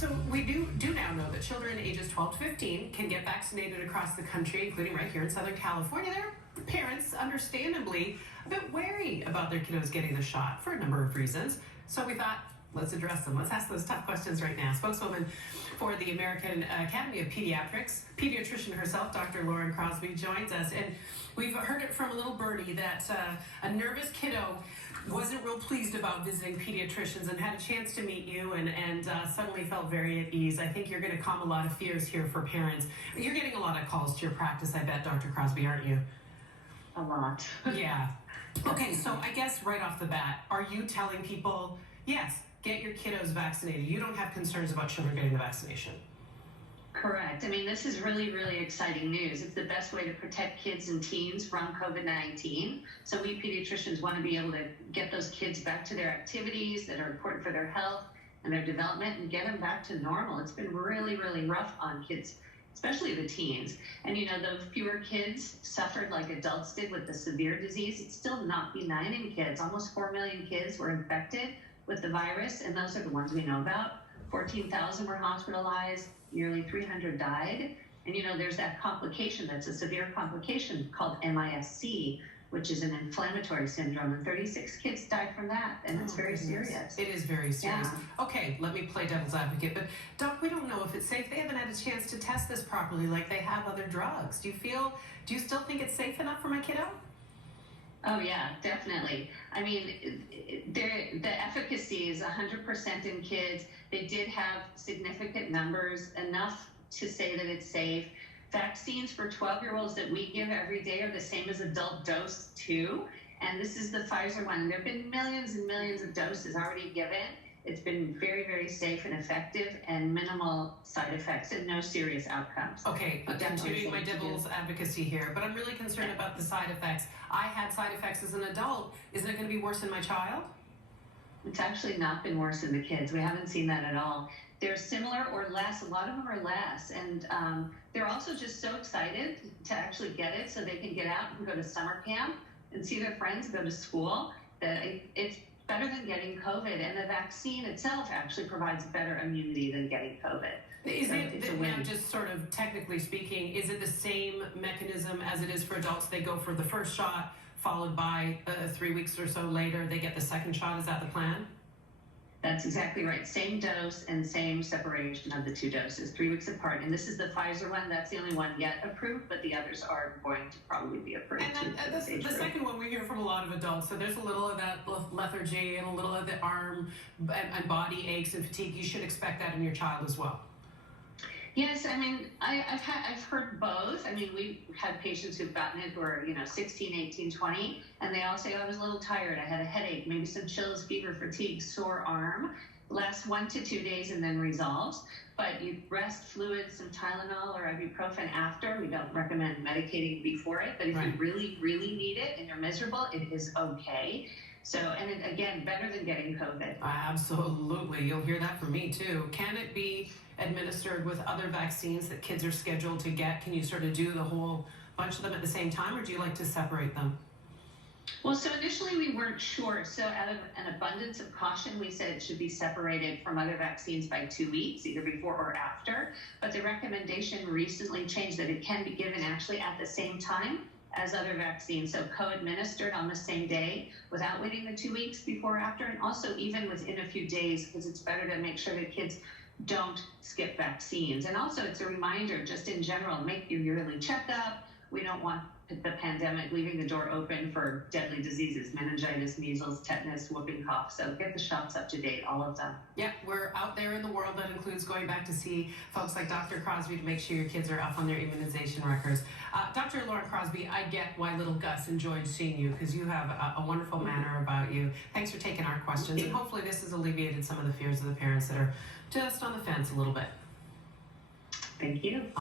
So we do now know that children ages 12 to 15 can get vaccinated across the country, including right here in Southern California. There are parents, understandably, a bit wary about their kiddos getting the shot for a number of reasons. So we thought, let's address them. Let's ask those tough questions right now. Spokeswoman for the American Academy of Pediatrics, pediatrician herself, Dr. Lauren Crosby, joins us. And we've heard it from a little birdie that a nervous kiddo wasn't real pleased about visiting pediatricians and had a chance to meet you and suddenly felt very at ease. I think you're going to calm a lot of fears here for parents. You're getting a lot of calls to your practice, I bet, Dr. Crosby, aren't you? A lot. Yeah. Okay, so I guess right off the bat, are you telling people, yes, get your kiddos vaccinated? You don't have concerns about children getting the vaccination? Correct. I mean, this is really, really exciting news. It's the best way to protect kids and teens from COVID-19. So we pediatricians want to be able to get those kids back to their activities that are important for their health and their development and get them back to normal. It's been really, really rough on kids, especially the teens. And you know, though fewer kids suffered like adults did with the severe disease, it's still not benign in kids. Almost 4 million kids were infected with the virus, and those are the ones we know about. 14,000 were hospitalized, nearly 300 died. And you know, there's that complication that's a severe complication called MIS-C, which is an inflammatory syndrome, and 36 kids died from that, and it's very serious. It is very serious. Yeah. Okay, let me play devil's advocate, but Doc, we don't know if it's safe. They haven't had a chance to test this properly like they have other drugs. Do you still think it's safe enough for my kiddo? Oh yeah, definitely. I mean, the efficacy is 100% in kids. They did have significant numbers, enough to say that it's safe. Vaccines for 12-year-olds that we give every day are the same as adult dose 2. And this is the Pfizer one. There have been millions and millions of doses already given. It's been very, very safe and effective and minimal side effects and no serious outcomes. Okay, continuing my devil's advocacy here, but I'm really concerned about the side effects. I had side effects as an adult. Isn't it going to be worse in my child? It's actually not been worse in the kids. We haven't seen that at all. They're similar or less. A lot of them are less. And they're also just so excited to actually get it so they can get out and go to summer camp and see their friends, go to school, that it's better than getting COVID. And the vaccine itself actually provides better immunity than getting COVID. Now, just sort of technically speaking, is it the same mechanism as it is for adults? They go for the first shot, followed by 3 weeks or so later, they get the second shot. Is that the plan? That's exactly right. Same dose and same separation of the 2 doses, 3 weeks apart. And this is the Pfizer one. That's the only one yet approved, but the others are going to probably be approved. And the second one we hear from a lot of adults. So there's a little of that lethargy and a little of the arm and body aches and fatigue. You should expect that in your child as well. Yes, I mean, I've heard both. I mean, we've had patients who've gotten it who are, 16, 18, 20, and they all say, I was a little tired, I had a headache, maybe some chills, fever, fatigue, sore arm, lasts 1 to 2 days and then resolves. But you rest, fluids, some Tylenol or ibuprofen after. We don't recommend medicating before it, but if you really, really need it and you're miserable, it is okay. So, and it, again, better than getting COVID. Absolutely. You'll hear that from me too. Can it be administered with other vaccines that kids are scheduled to get? Can you sort of do the whole bunch of them at the same time, or do you like to separate them? Well, so initially we weren't sure. So out of an abundance of caution, we said it should be separated from other vaccines by 2 weeks, either before or after. But the recommendation recently changed that it can be given actually at the same time as other vaccines, so co-administered on the same day without waiting the 2 weeks before or after, and also even within a few days, because it's better to make sure that kids don't skip vaccines. And also it's a reminder, just in general, make your yearly checkup. We don't want the pandemic leaving the door open for deadly diseases, meningitis, measles, tetanus, whooping cough. So get the shots up to date, all of them. Yep, we're out there in the world. That includes going back to see folks like Dr. Crosby to make sure your kids are up on their immunization records. Dr. Lauren Crosby, I get why little Gus enjoyed seeing you because you have a wonderful manner about you. Thanks for taking our questions, and hopefully this has alleviated some of the fears of the parents that are just on the fence a little bit. Thank you.